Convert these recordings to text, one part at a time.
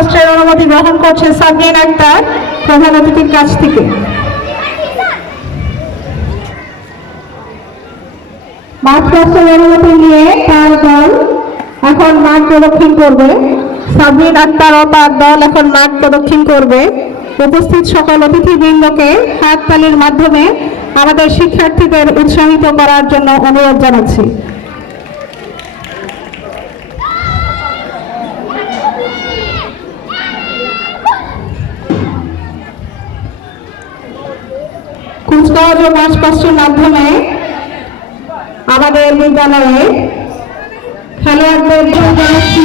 কষ্টের অনুমতি গ্রহণ করছে সাবরিন আক্তার প্রধান অতিথির কাছ থেকে। মাঠ কষ্টের অনুমতি নিয়ে তার দল এখন মাঠ প্রদক্ষিণ করবে। সাবরিন আক্তার ও তার দল এখন মাঠ প্রদক্ষিণ করবে। উপস্থিত সকল অতিথিবৃন্দকে হাততালির মাধ্যমে আমাদের শিক্ষার্থীদের উৎসাহিত করার জন্য অনুরোধ জানাচ্ছি। কুচকাওয়াজ ও মাসপাশের মাধ্যমে আমাদের বিদ্যালয়ে খেলোয়াড়দের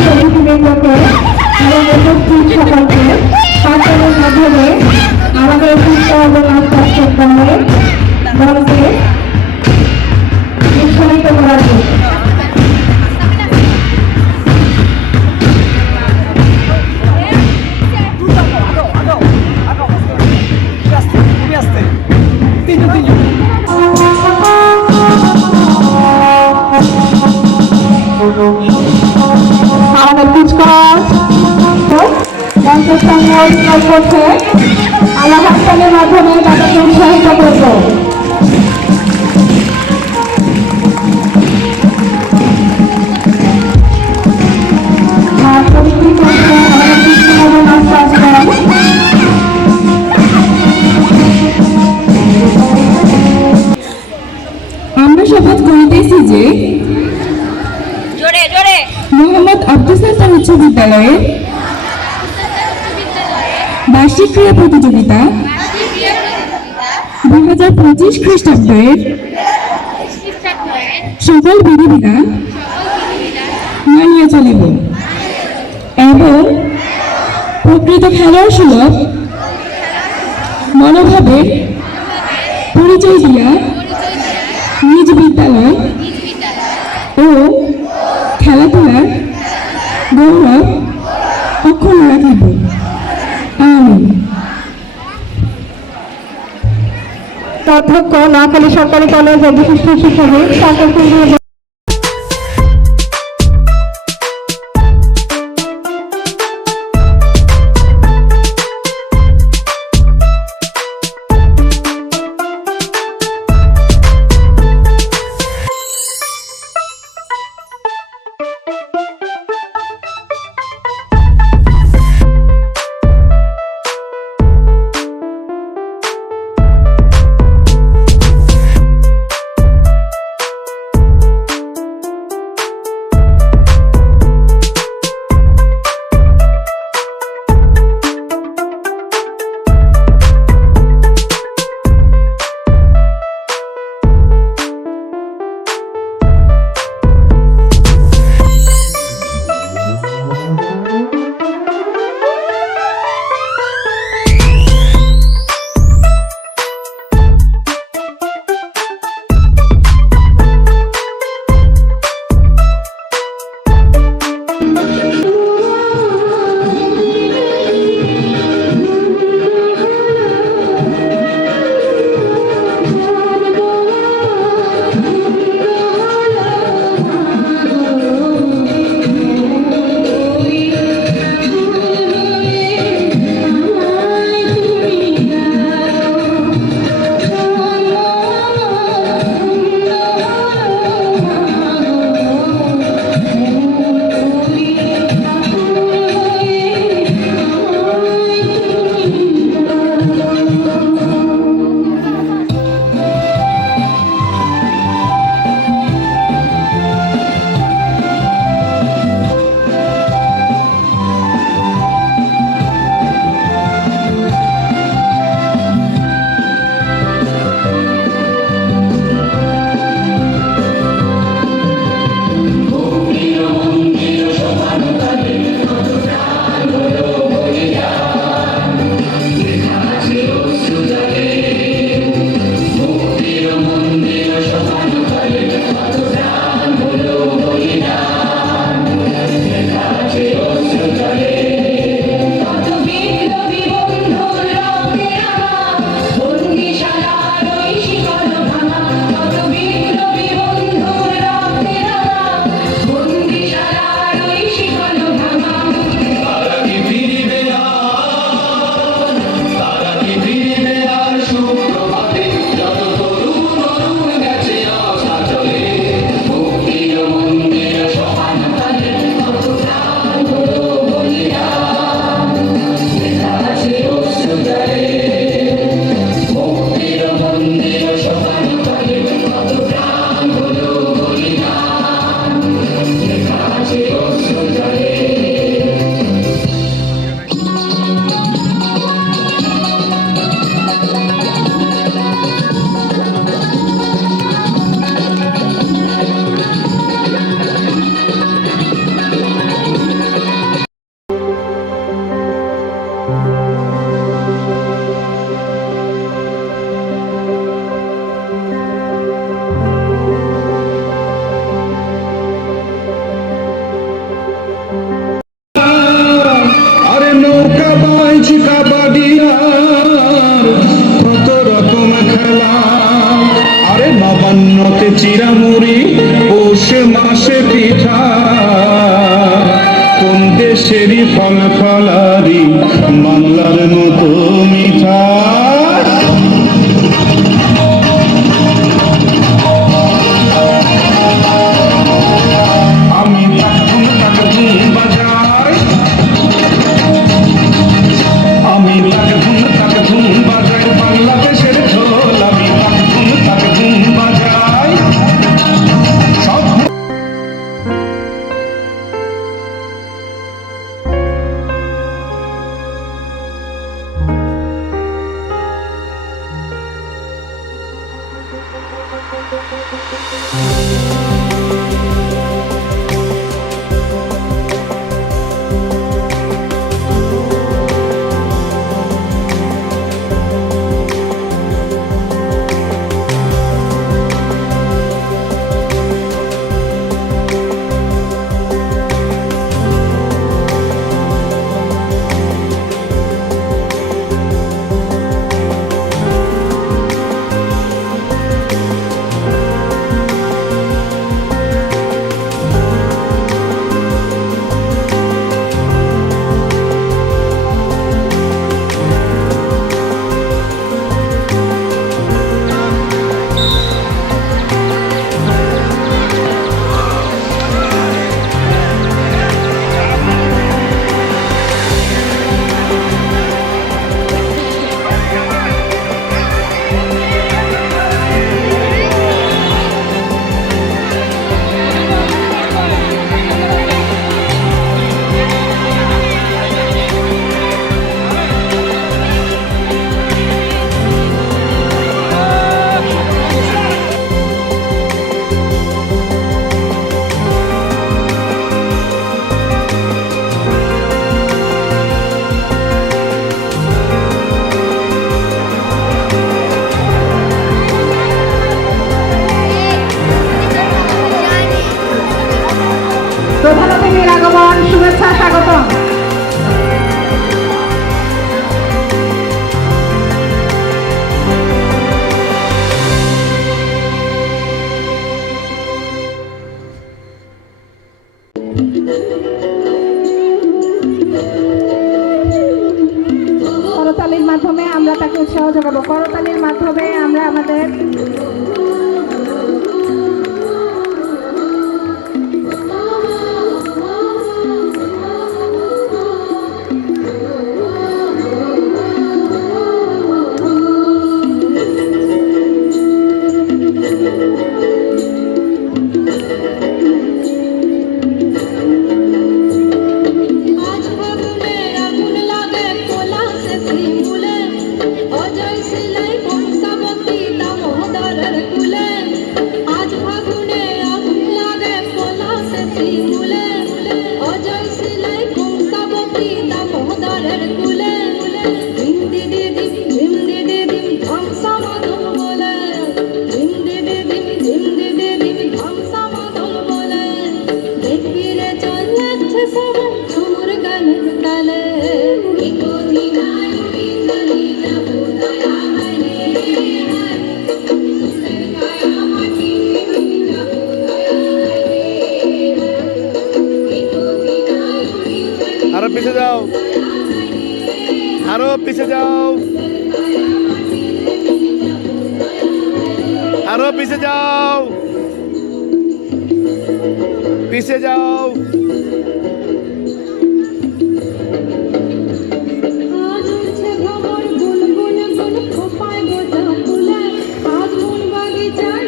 অতিথিবৃন্দকে এবং মাধ্যমে আমাদের কুচকাওয়াজ ও মাছ দলে সঙ্গে করছে আল্লাহ হাসানের মাধ্যমে তাদেরকে উৎসাহিত করব। আমরা শপথ করিতেছি যে মোহাম্মদ আব্দুল সাত্তার উচ্চ বিদ্যালয়ে বার্ষিক ক্রীড়া প্রতিযোগিতা দুই হাজার পঁচিশ খ্রিস্টাব্দের সকল বিধিবিধান মানিয়া চলিব। এবং প্রকৃত খেলোয়াড় সুলভ মনোভাবের পরিচয় দিয়া নিজ বিদ্যালয় ও খেলাধুলার গৌরব অধ্যক্ষ নোয়াখালী সরকারি কলেজের বিশিষ্ট শিক্ষাবিদ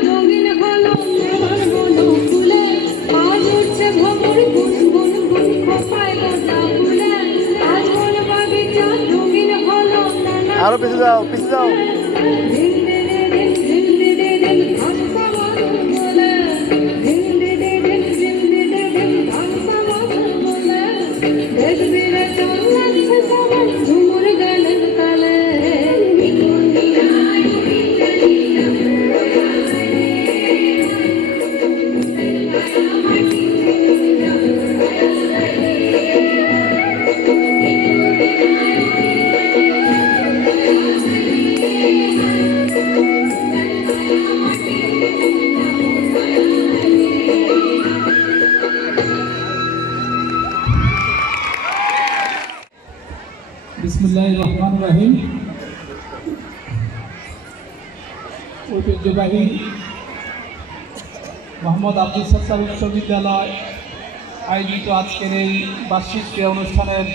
রঙিন হলো আরও পিছে যাও পিছে যাও। সত্তার উচ্চ বিদ্যালয় আয়োজিত আজকের এই বার্ষিক অনুষ্ঠানের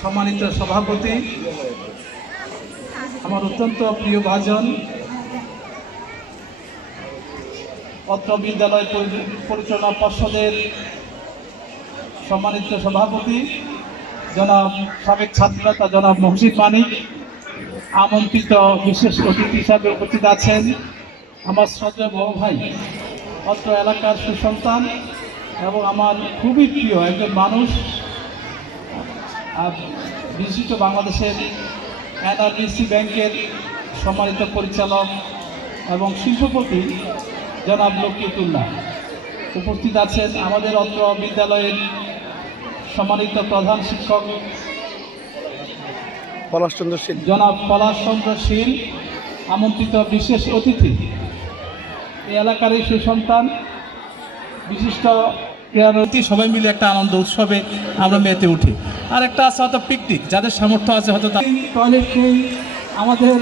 সম্মানিত সভাপতি, আমার অত্যন্ত প্রিয় ভাজন অত্র বিদ্যালয় পরিচালনা পর্ষদের সম্মানিত সভাপতি, জনাব সাবেক ছাত্রনেতা জনাব মহসিন মানিক, আমন্ত্রিত বিশেষ অতিথি হিসাবে উপস্থিত আছেন আমার শ্রদ্ধেয় বড় ভাই। অত্র এলাকার সুসন্তান এবং আমার খুবই প্রিয় একজন মানুষ বিশিষ্ট বাংলাদেশের এনআরবিসি ব্যাংকের সম্মানিত পরিচালক এবং শিল্পপতি জনাব লক্ষ্মীতুল্লাহ উপস্থিত আছেন আমাদের অত্র বিদ্যালয়ের সম্মানিত প্রধান শিক্ষক পলাশচন্দ্র শীল জনাব পলাশচন্দ্র শীল আমন্ত্রিত বিশেষ অতিথি। এই এলাকার এই সুসন্তান বিশিষ্ট ক্রীড়ানীতি সবাই মিলে একটা আনন্দ উৎসবে আমরা মেতে উঠি। আর একটা আছে হয়তো পিকনিক যাদের সামর্থ্য আছে হয়তো টয়লেট নেই আমাদের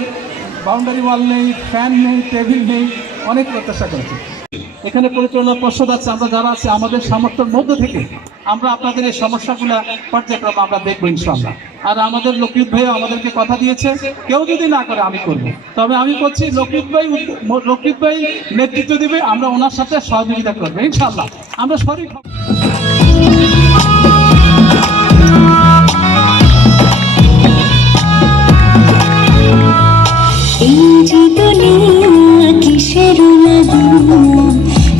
বাউন্ডারি ওয়াল নেই ফ্যান নেই টেবিল নেই, অনেক প্রত্যাশা করেছে। এখানে পরিচালনা পর্ষদ আছে, আমরা যারা আছে, আমাদের সামর্থ্যের মধ্যে থেকে আমরা আপনাদের এই সমস্যাগুলো পর্যায়ক্রমে আমরা দেখব ইনশাল্লাহ আর আমাদের লকিত ভাই আমাদেরকে কথা দিয়েছে, কেউ যদি না করে আমি করব। তবে আমি করছি লকিত ভাই লকিত ভাই নেতৃত্ব দিবে, আমরা ওনার সাথে সহযোগিতা করব ইনশাল্লাহ আমরা যে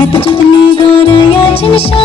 হাত যদি গড়াই আছেন সা